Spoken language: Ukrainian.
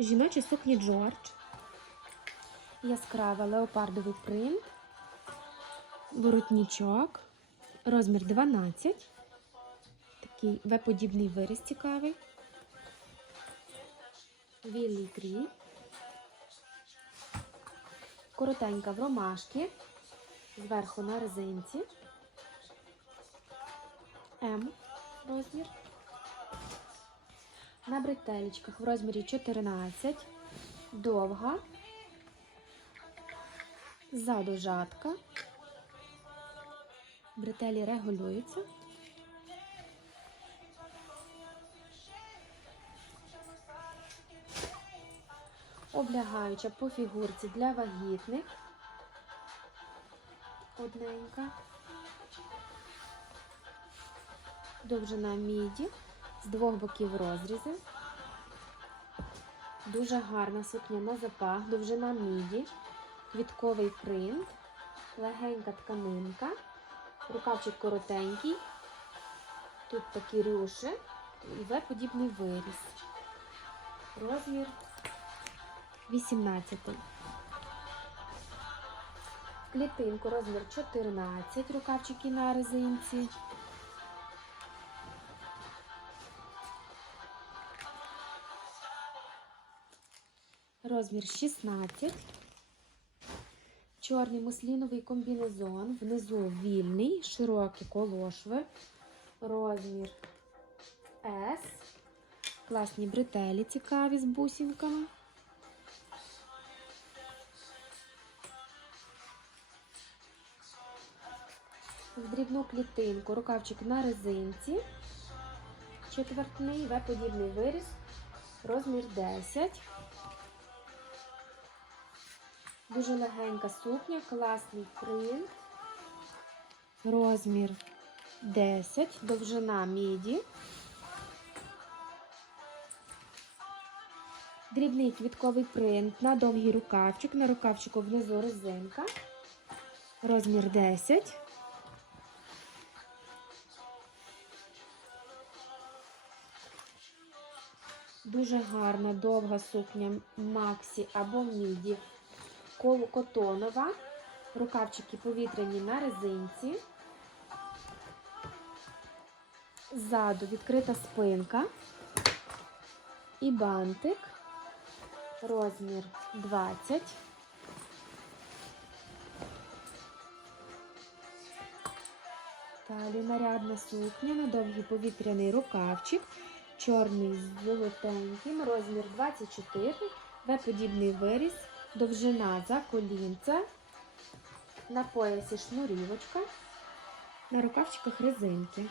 Жіночі сукні Джордж. Яскравий леопардовий принт. Воротничок. Розмір 12. Такий В-подібний виріз цікавий. Вільний крій. Коротенька в ромашки. Зверху на резинці. М розмір. На бретелечках в розмірі 14. Довга. Ззаду жатка. Бретелі регулюються. Облягаюча по фігурці для вагітних. Одненька. Довжина міді з двох боків розрізи. Дуже гарна сукня на запах, довжина міді, квітковий принт, легенька тканинка, рукавчик коротенький, тут такі рюші і В-подібний виріс. Розмір 18. Клітинку розмір 14, рукавчики на резинці. Розмір 16. Чорний мусліновий комбінезон. Внизу вільний, широкі колошви. Розмір S. Класні бретелі цікаві з бусинками. В дрібну клітинку, рукавчик на резинці. Четвертний, В-подібний виріс. Розмір 10. Дуже легенька сукня, класний принт. Розмір 10, довжина міді. Дрібний квітковий принт на довгий рукавчик. На рукавчику внизу резинка. Розмір 10. Дуже гарна довга сукня Максі або міді. Кол- Котонова. Рукавчики повітряні на резинці. Ззаду відкрита спинка. І бантик. Розмір 20. Далі нарядна сукня на довгий повітряний рукавчик. Чорний з золотеньким, розмір 24, В-подібний виріс, довжина за колінця, на поясі шнурівочка, на рукавчиках резинки.